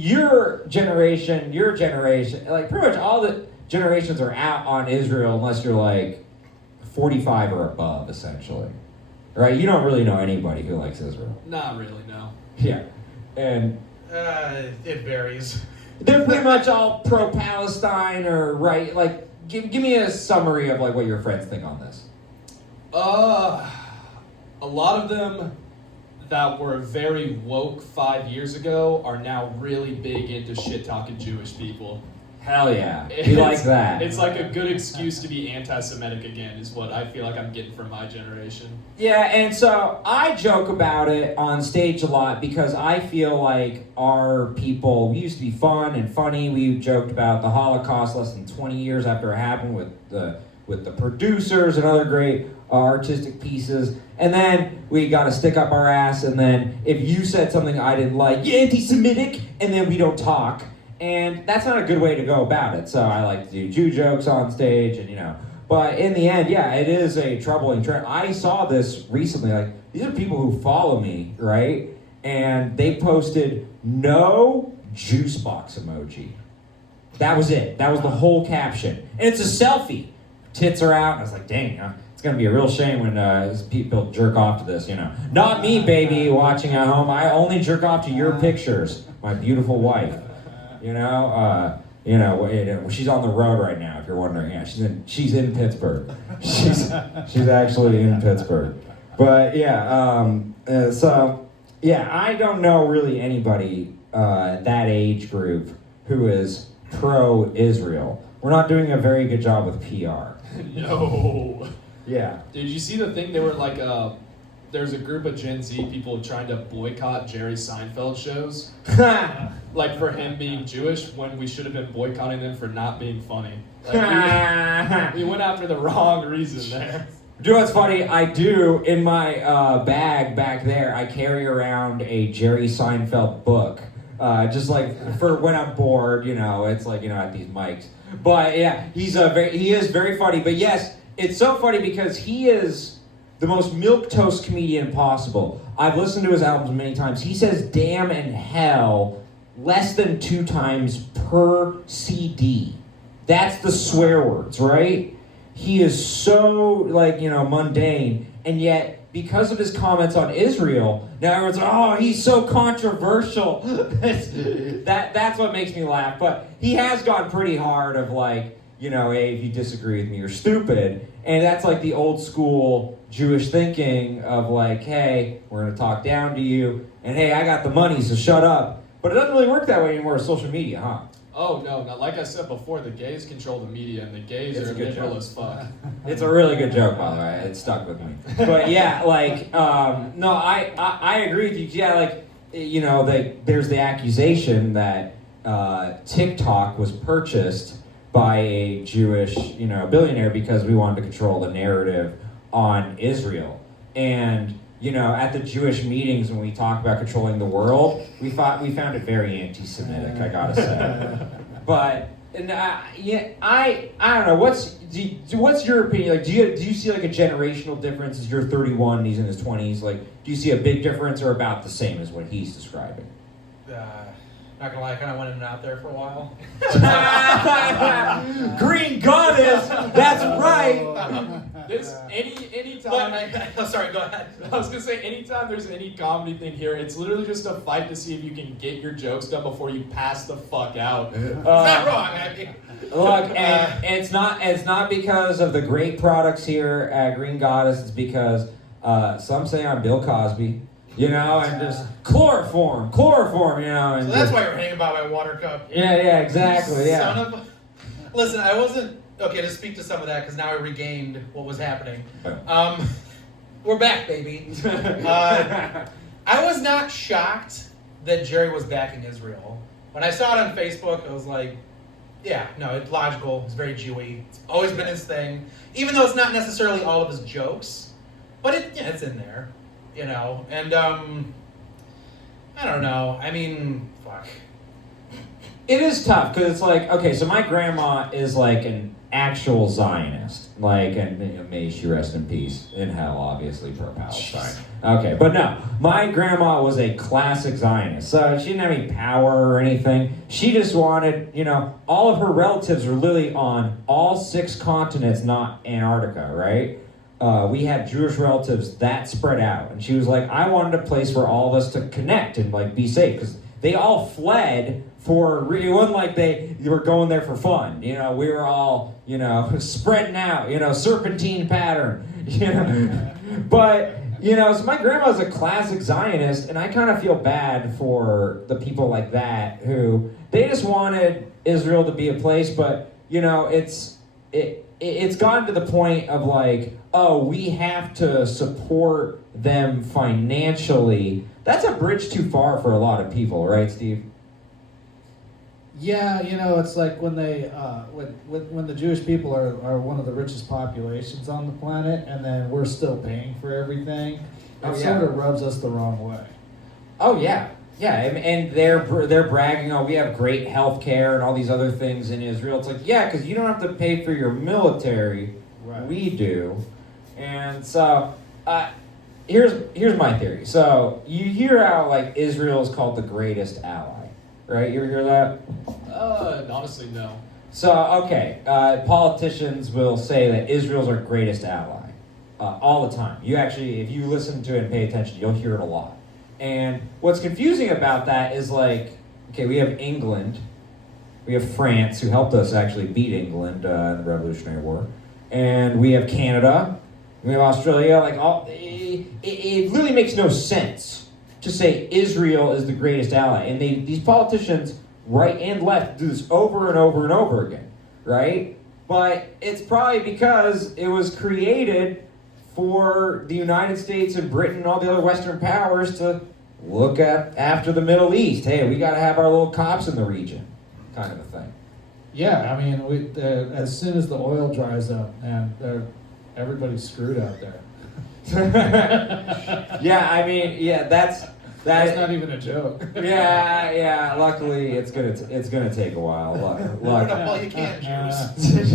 your generation, like pretty much all the generations are out on Israel unless you're like 45 or above, essentially. Right? You don't really know anybody who likes Israel. Not really, no. Yeah. And it varies. They're pretty much all pro-Palestine or right. Like, give me a summary of like what your friends think on this. A lot of them that were very woke 5 years ago are now really big into shit-talking Jewish people. Hell yeah. We like that. It's like a good excuse to be anti-Semitic again is what I feel like I'm getting from my generation. Yeah, and so I joke about it on stage a lot because I feel like our people, we used to be fun and funny. We joked about the Holocaust less than 20 years after it happened with the producers and other great artistic pieces. And then we got to stick up our ass, and then if you said something I didn't like, you're anti-Semitic, and then we don't talk. And that's not a good way to go about it. So I like to do Jew jokes on stage, and but in the end, yeah, it is a troubling trend. I saw this recently. Like, these are people who follow me, right? And they posted no juice box emoji. That was it. That was the whole caption. And it's a selfie. Tits are out. And I was like, dang, it's going to be a real shame when people jerk off to this, Not me, baby, watching at home. I only jerk off to your pictures, my beautiful wife. She's on the road right now, if you're wondering. Yeah, she's in Pittsburgh. She's actually in Pittsburgh. But yeah, I don't know really anybody that age group who is pro-Israel. We're not doing a very good job with PR. No. Yeah. Did you see the thing? They were like, there's a group of Gen Z people trying to boycott Jerry Seinfeld shows. Like for him being Jewish when we should have been boycotting them for not being funny. Like we went after the wrong reason there. Do you know what's funny? I do, in my bag back there, I carry around a Jerry Seinfeld book. Just like for when I'm bored, it's like, at these mics. But yeah, he is very funny. But yes, it's so funny because he is the most milquetoast comedian possible. I've listened to his albums many times. He says damn and hell less than 2 times per CD. That's the swear words, right? He is so, mundane, and yet, because of his comments on Israel, now everyone's like, oh, he's so controversial. That's what makes me laugh. But he has gone pretty hard of hey, if you disagree with me, you're stupid. And that's like the old school Jewish thinking of hey, we're going to talk down to you, and hey, I got the money, so shut up. But it doesn't really work that way anymore with social media, huh? Oh, no. Like I said before, the gays control the media, and the gays are liberal as fuck. It's a really good joke, by the way. It stuck with me. But yeah, no, I agree with you. Yeah, there's the accusation that TikTok was purchased by a Jewish, billionaire because we wanted to control the narrative on Israel. And at the Jewish meetings when we talk about controlling the world, we found it very anti-Semitic, I gotta say. But I don't know. What's your opinion? Do you see a generational difference? As you're 31 and he's in his 20s, do you see a big difference or about the same as what he's describing? Not gonna lie, I kind of went in and out there for a while. Green goddess, that's right. Anytime. Sorry, go ahead. I was gonna say, anytime there's any comedy thing here, it's literally just a fight to see if you can get your jokes done before you pass the fuck out. It's not wrong. Look, and it's not because of the great products here at Green Goddess. It's because some say I'm Bill Cosby. And just chloroform, and so that's why you're hanging by my water cup. Yeah, exactly, yeah. Son of a... Listen, I wasn't... Okay, to speak to some of that, because now I regained what was happening. We're back, baby. I was not shocked that Jerry was backing Israel. When I saw it on Facebook, I was like, yeah, no, it's logical. It's very Jewy. It's always been his thing. Even though it's not necessarily all of his jokes, but it's in there. And I don't know. I mean, fuck. It is tough because it's okay, so my grandma is an actual Zionist. Like, and may she rest in peace in hell, obviously, for Palestine. Okay, but no, my grandma was a classic Zionist, so she didn't have any power or anything. She just wanted, all of her relatives were literally on all 6 continents, not Antarctica, right? We had Jewish relatives that spread out, and she was like, I wanted a place for all of us to connect and like be safe, because they all fled for, it wasn't like they were going there for fun, we were all, spreading out, serpentine pattern, but, so my grandma was a classic Zionist, and I kind of feel bad for the people like that who, they just wanted Israel to be a place, but, it's gotten to the point of like, oh, we have to support them financially. That's a bridge too far for a lot of people, right, Steve? Yeah, it's like when they when the Jewish people are one of the richest populations on the planet, and then we're still paying for everything. It sort of rubs us the wrong way. Oh yeah, and they're bragging, oh, we have great health care and all these other things in Israel. It's like, yeah, because you don't have to pay for your military. Right. We do, and so here's my theory. So you hear how like Israel is called the greatest ally, right? You ever hear that? Honestly, no. So, okay, politicians will say that Israel's our greatest ally all the time. You actually, if you listen to it and pay attention, you'll hear it a lot. And what's confusing about that is like, okay, we have England, we have France, who helped us actually beat England in the Revolutionary War, and we have Canada, we have Australia, like it literally makes no sense to say Israel is the greatest ally. And these politicians, right and left, do this over and over and over again, right? But it's probably because it was created for the United States and Britain and all the other Western powers to look after the Middle East. Hey, we got to have our little cops in the region, kind of a thing. Yeah, I mean, as soon as the oil dries up, and everybody's screwed out there. Yeah, I mean, that's not even a joke. Yeah. Luckily, it's gonna take a while. Whoop it up while you can, Jews.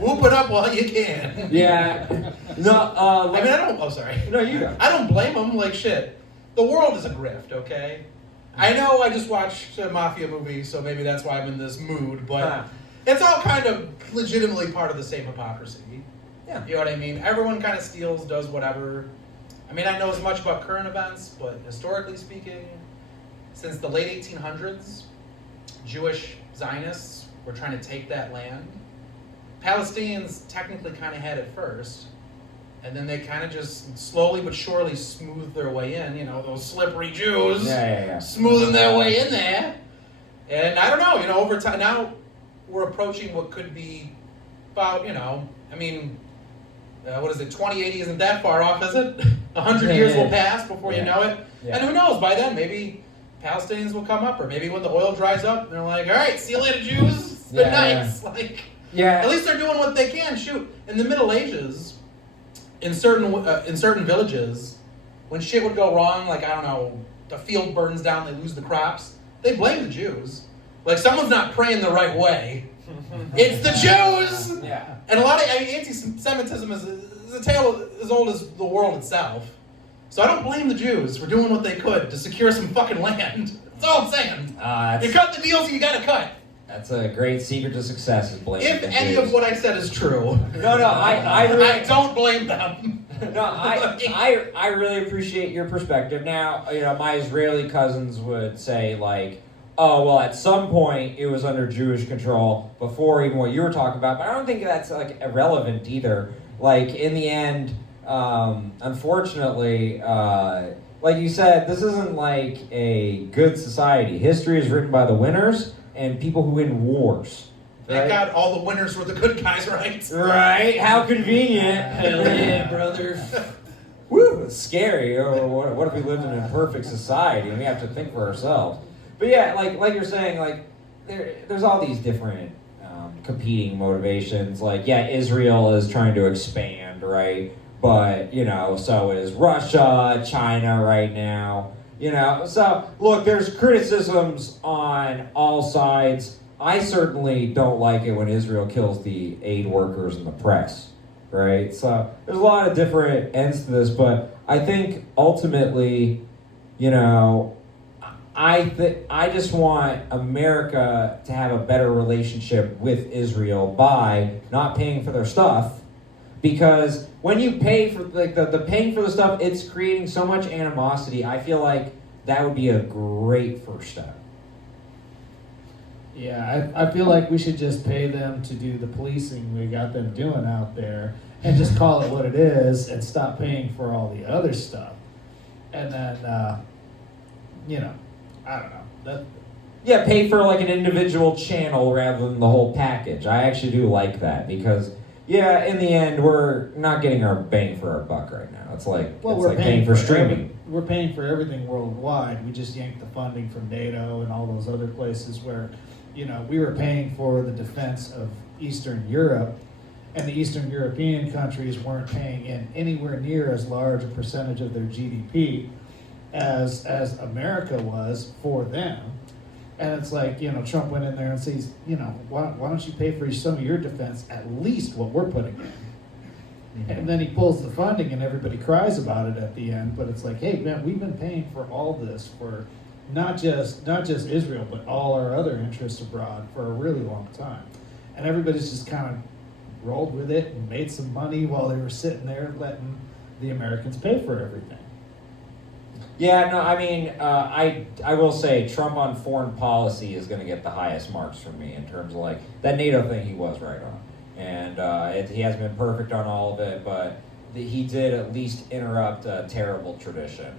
Whoop it up while you can. Yeah. No. I mean, I don't. Oh, sorry. No, you go. I don't blame them. Like shit, the world is a grift. Okay. I know. I just watched a mafia movie, so maybe that's why I'm in this mood. But it's all kind of legitimately part of the same hypocrisy. Yeah. You know what I mean? Everyone kind of steals, does whatever. I mean, I know as much about current events, but historically speaking, since the late 1800s, Jewish Zionists were trying to take that land. Palestinians technically kind of had it first, and then they kind of just slowly but surely smoothed their way in. Those slippery Jews smoothing their way in there. And I don't know, over time, now we're approaching what could be about, I mean, what is it, 2080 isn't that far off, is it? 100 years will pass before you know it. Yeah. And who knows, by then, maybe Palestinians will come up, or maybe when the oil dries up, they're like, all right, see you later, Jews. It's been nice. At least they're doing what they can. Shoot, in the Middle Ages, in certain villages, when shit would go wrong, like, I don't know, the field burns down, they lose the crops, they blame the Jews. Like, someone's not praying the right way. It's the Jews! Yeah. And a lot of, anti-Semitism is a tale as old as the world itself. So I don't blame the Jews for doing what they could to secure some fucking land. That's all I'm saying. You cut the deals you gotta cut. That's a great secret to success, is blaming If the any Jews. of what I said is true. No, I really, I don't blame them. No, I really appreciate your perspective. Now, my Israeli cousins would say, like, oh, well, at some point it was under Jewish control before even what you were talking about, but I don't think that's, like, irrelevant either. Like, in the end, unfortunately, like you said, this isn't like a good society. History is written by the winners and people who win wars. Thank God all the winners were the good guys, right? Right? How convenient. Hell yeah, brother. Woo, it's scary. Or what if we lived in a perfect society and we have to think for ourselves? But yeah, like you're saying, like there's all these different competing motivations. Like, yeah, Israel is trying to expand, right? But, so is Russia, China right now. So look, there's criticisms on all sides. I certainly don't like it when Israel kills the aid workers and the press, right? So there's a lot of different ends to this, but I think ultimately, you know, I just want America to have a better relationship with Israel by not paying for their stuff, because when you pay for like the paying for the stuff, it's creating so much animosity. I feel like that would be a great first step. Yeah, I feel like we should just pay them to do the policing we got them doing out there and just call it what it is and stop paying for all the other stuff. And then, you know, I don't know. Yeah, pay for like an individual channel rather than the whole package. I actually do like that because, yeah, in the end, we're not getting our bang for our buck right now. It's like, we're like paying for streaming. We're paying for everything worldwide. We just yanked the funding from NATO and all those other places where, you know, we were paying for the defense of Eastern Europe, and the Eastern European countries weren't paying in anywhere near as large a percentage of their GDP as America was for them. And it's like, you know, Trump went in there and says, you know, why don't you pay for some of your defense at least what we're putting in? And then he pulls the funding and everybody cries about it at the end, but it's like, hey man, we've been paying for all this for not just Israel, but all our other interests abroad for a really long time. And everybody's just kind of rolled with it and made some money while they were sitting there letting the Americans pay for everything. Yeah, no, I mean, I will say Trump on foreign policy is going to get the highest marks from me in terms of like that NATO thing he was right on. And he hasn't been perfect on all of it, but he did at least interrupt a terrible tradition.